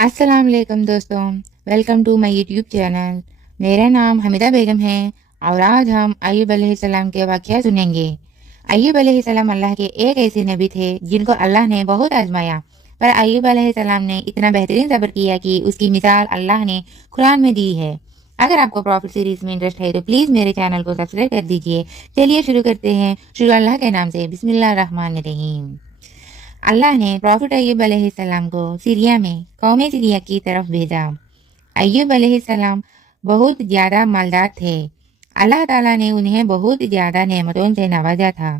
अस्सलाम वालेकुम दोस्तों। Welcome to my YouTube channel. मेरा नाम हमीदा बेगम है और आज हम अय्यूब अलैहिस्सलाम के वाक़या सुनेंगे। अय्यूब अलैहिस्सलाम अल्लाह के एक ऐसे नबी थे जिनको अल्लाह ने बहुत आजमाया, पर अय्यूब अलैहिस्सलाम ने इतना बेहतरीन सब्र किया कि उसकी मिसाल अल्लाह ने कुरान में दी है। अगर आपको प्रॉफिट सीरीज में इंटरेस्ट है तो प्लीज़ मेरे चैनल को सब्सक्राइब कर दीजिए। चलिए शुरू करते हैं। शुरू अल्लाह के नाम से, बिस्मिल्लाह रहमान रहीम। अल्लाह ने प्रॉफिट अय्यूब अलैहिस्सलाम को सीरिया में कौम सीरिया की तरफ भेजा। अय्यूब अलैहिस्सलाम बहुत ज़्यादा मालदार थे। अल्लाह ताला ने उन्हें बहुत ज़्यादा नेमतों से नवाजा था।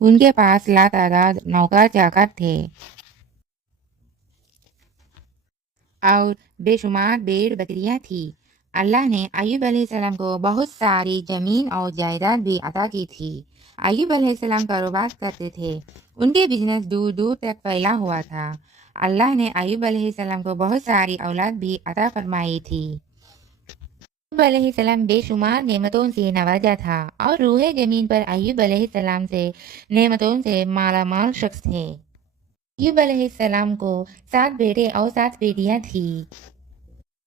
उनके पास लातादाद नौकर चाकर थे और बेशुमार भेड़ बकरियां थी। अल्लाह ने अय्यूब अलैहिस्सलाम को बहुत सारी जमीन और जायदाद भी अता की थी। अय्यूब अलैहिस्सलाम कारोबार करते थे। उनके बिजनेस दूर दूर तक फैला हुआ था। अल्लाह ने अय्यूब अलैहिस्सलाम को बहुत सारी औलाद भी अता फरमाई थी। अय्यूब अलैहिस्सलाम बेशुमार नेमतों से नवाजा था और रूहे जमीन पर अय्यूब अलैहिस्सलाम से नेमतों से मालामाल शख्स थे। अय्यूब अलैहिस्सलाम को 7 बेटे और 7 बेटियां थी।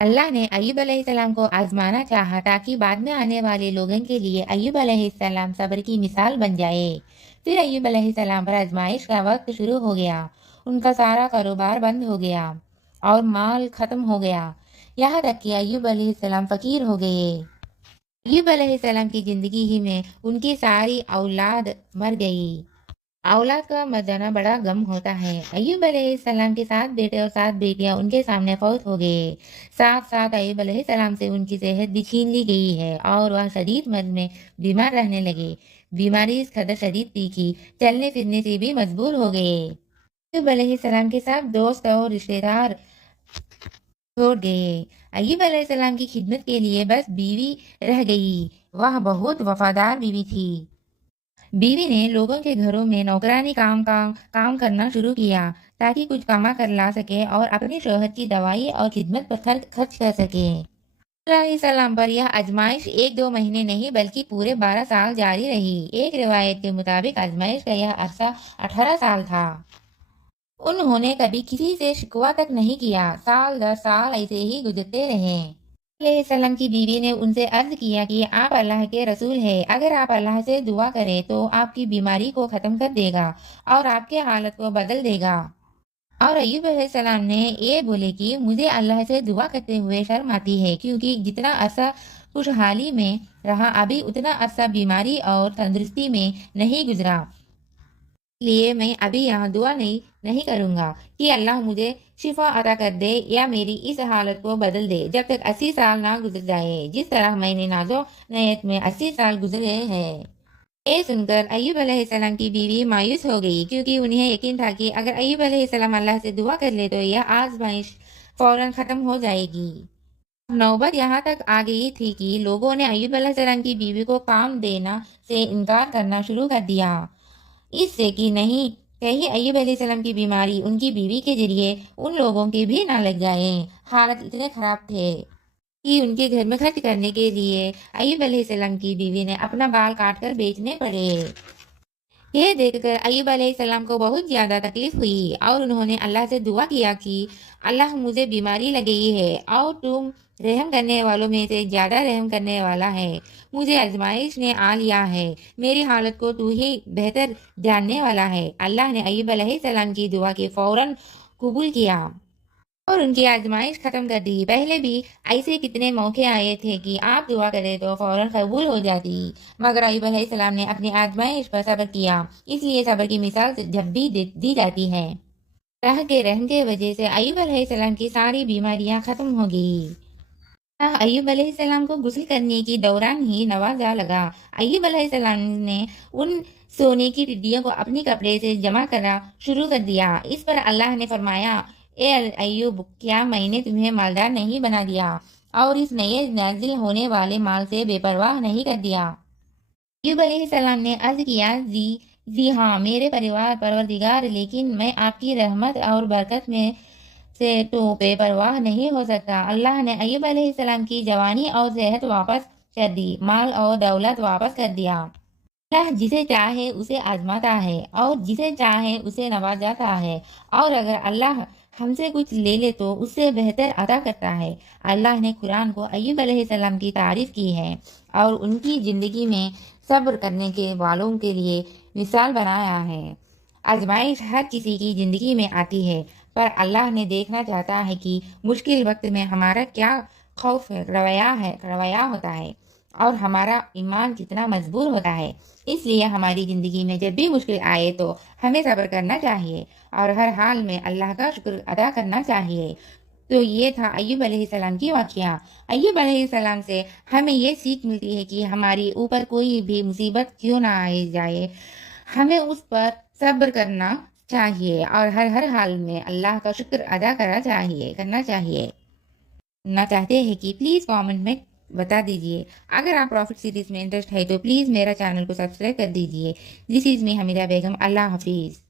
अल्लाह ने अय्यूब अलैहिस्सलाम को आजमाना चाहा ताकि बाद में आने वाले लोगों के लिए अय्यूब अलैहिस्सलाम सब्र की मिसाल बन जाए। फिर अय्यूब अलैहिस्सलाम पर आजमाइश का वक्त शुरू हो गया। उनका सारा कारोबार बंद हो गया और माल खत्म हो गया, यहाँ तक कि अय्यूब अलैहिस्सलाम फकीर हो गए। अय्यूब अलैहिस्सलाम की जिंदगी ही में उनकी सारी औलाद मर गई। औलाद का मर जाना बड़ा गम होता है। अय्यूब अलैहिस्सलाम के 7 बेटे और 7 बेटियां उनके सामने फौत हो गए। साथ साथ अय्यूब अलैहिस्सलाम से उनकी सेहत भी छीन ली गई है और वह शदीद मर्ज में बीमार रहने लगे। बीमारी इस कदर शदीद थी कि चलने फिरने से भी मजबूर हो गए। अय्यूब अलैहिस्सलाम के सब दोस्त और रिश्तेदार छोड़ गए। अय्यूब अलैहिस्सलाम की खिदमत के लिए बस बीवी रह गई। वह बहुत वफादार बीवी थी। बीवी ने लोगों के घरों में नौकरानी काम करना शुरू किया ताकि कुछ कमा कर ला सके और अपने शौहर की दवाई और खिदमत पर खर्च कर सके। सलाम पर यह आजमाइश 1-2 महीने नहीं बल्कि पूरे 12 साल जारी रही। एक रिवायत के मुताबिक आजमाइश का यह अरसा 18 साल था। उन्होंने कभी किसी से शिकवा तक नहीं किया। साल दर साल ऐसे ही गुजरते रहे। सल्लम की बीवी ने उनसे अर्ज किया कि आप अल्लाह के रसूल हैं। अगर आप अल्लाह से दुआ करें तो आपकी बीमारी को ख़त्म कर देगा और आपके हालत को बदल देगा। और अय्यूब अलैहिस्सलाम ने ये बोले कि मुझे अल्लाह से दुआ करते हुए शर्म आती है, क्योंकि जितना अरसा खुशहाली में रहा अभी उतना अरसा बीमारी और तंदुरुस्ती में नहीं गुजरा। लिए मैं अभी यहाँ दुआ नहीं करूँगा कि अल्लाह मुझे शिफा अता कर दे या मेरी इस हालत को बदल दे जब तक 80 साल ना गुजर जाए, जिस तरह मैंने नाजो नयत में 80 साल गुजरे हैं। ये सुनकर अय्यूब अलैहिस्सलाम की बीवी मायूस हो गई, क्योंकि उन्हें यकीन था कि अगर अय्यूब अलैहिस्सलाम अल्लाह से दुआ कर ले तो यह आजमाइश फौरन खत्म हो जाएगी। नौबत यहाँ तक आ गई थी कि लोगों ने अय्यूब अलैहिस्सलाम की बीवी को काम देना से इनकार करना शुरू कर दिया, इससे कि नहीं कहीं अय्यूब अलैहिस्सलाम की बीमारी उनकी बीवी के जरिए उन लोगों के भी ना लग जाए। हालत इतने खराब थे कि उनके घर में खर्च करने के लिए अय्यूब अलैहिस्सलाम की बीवी ने अपना बाल काट कर बेचने पड़े। यह देखकर अय्यूब अलैहिस्सलाम को बहुत ज़्यादा तकलीफ हुई और उन्होंने अल्लाह से दुआ किया कि अल्लाह मुझे बीमारी लगी है और तुम रहम करने वालों में से ज़्यादा रहम करने वाला है। मुझे आजमाइश ने आ लिया है, मेरी हालत को तू ही बेहतर जानने वाला है। अल्लाह ने अय्यूब अलैहिस्सलाम की दुआ के फौरन कबूल किया और उनकी आजमाइश खत्म कर दी। पहले भी ऐसे कितने मौके आए थे कि आप दुआ करें तो फौरन कबूल हो जाती, मगर अय्यूब अलैहिस्सलाम ने अपनी आजमाइश पर सब्र किया। इसलिए सब्र की मिसाल जब भी दी जाती है। अल्लाह के रहम के वजह से अय्यूब अलैहिस्सलाम की सारी बीमारियां खत्म हो गई। अय्यूब अलैहिस्सलाम को गुस्ल करने के दौरान ही नवाजा लगा। अय्यूब अलैहिस्सलाम ने उन सोने की टिड्डियों को अपने कपड़े से जमा करना शुरू कर दिया। इस पर अल्लाह ने फरमाया, ए अय्यूब, क्या मैंने तुम्हें मालदार नहीं बना दिया और इस नए नाजिल होने वाले माल से बेपरवाह नहीं कर दिया। अय्यूब अलैहिस्सलाम ने अर्ज किया, जी जी हाँ मेरे परिवार परवरदिगार, लेकिन मैं आपकी रहमत और बरकत में से तो बेपरवाह नहीं हो सकता। अल्लाह ने अय्यूब अलैहिस्सलाम की जवानी और सेहत वापस कर दी, माल और दौलत वापस कर दिया। अल्लाह जिसे चाहे उसे आजमाता है और जिसे चाहे उसे नवाजाता है। और अगर अल्लाह ہم سے کچھ لے لے تو اس سے بہتر عطا کرتا ہے۔ اللہ نے قرآن کو ایوب علیہ السلام کی تعریف کی ہے اور ان کی زندگی میں صبر کرنے کے والوں کے لیے مثال بنایا ہے۔ آزمائش ہر کسی کی زندگی میں آتی ہے، پر اللہ نے دیکھنا چاہتا ہے کہ مشکل وقت میں ہمارا کیا رویہ ہوتا ہے اور ہمارا ایمان کتنا مضبوط ہوتا ہے۔ اس لیے ہماری زندگی میں جب بھی مشکل آئے تو ہمیں صبر کرنا چاہیے اور ہر حال میں اللہ کا شکر ادا کرنا چاہیے۔ تو یہ تھا ایوب علیہ السلام کی واقعہ۔ ایوب علیہ السلام سے ہمیں یہ سیکھ ملتی ہے کہ ہماری اوپر کوئی بھی مصیبت کیوں نہ آئی جائے، ہمیں اس پر صبر کرنا چاہیے اور ہر حال میں اللہ کا شکر ادا کرنا چاہیے نہ چاہتے ہیں کہ پلیز کامنٹ میں بتا دیجیے۔ اگر آپ پروفٹ سیریز میں انٹرسٹ ہے تو پلیز میرا چینل کو سبسکرائب کر دیجیے۔ دس از می حمیدہ بیگم۔ اللہ حافظ۔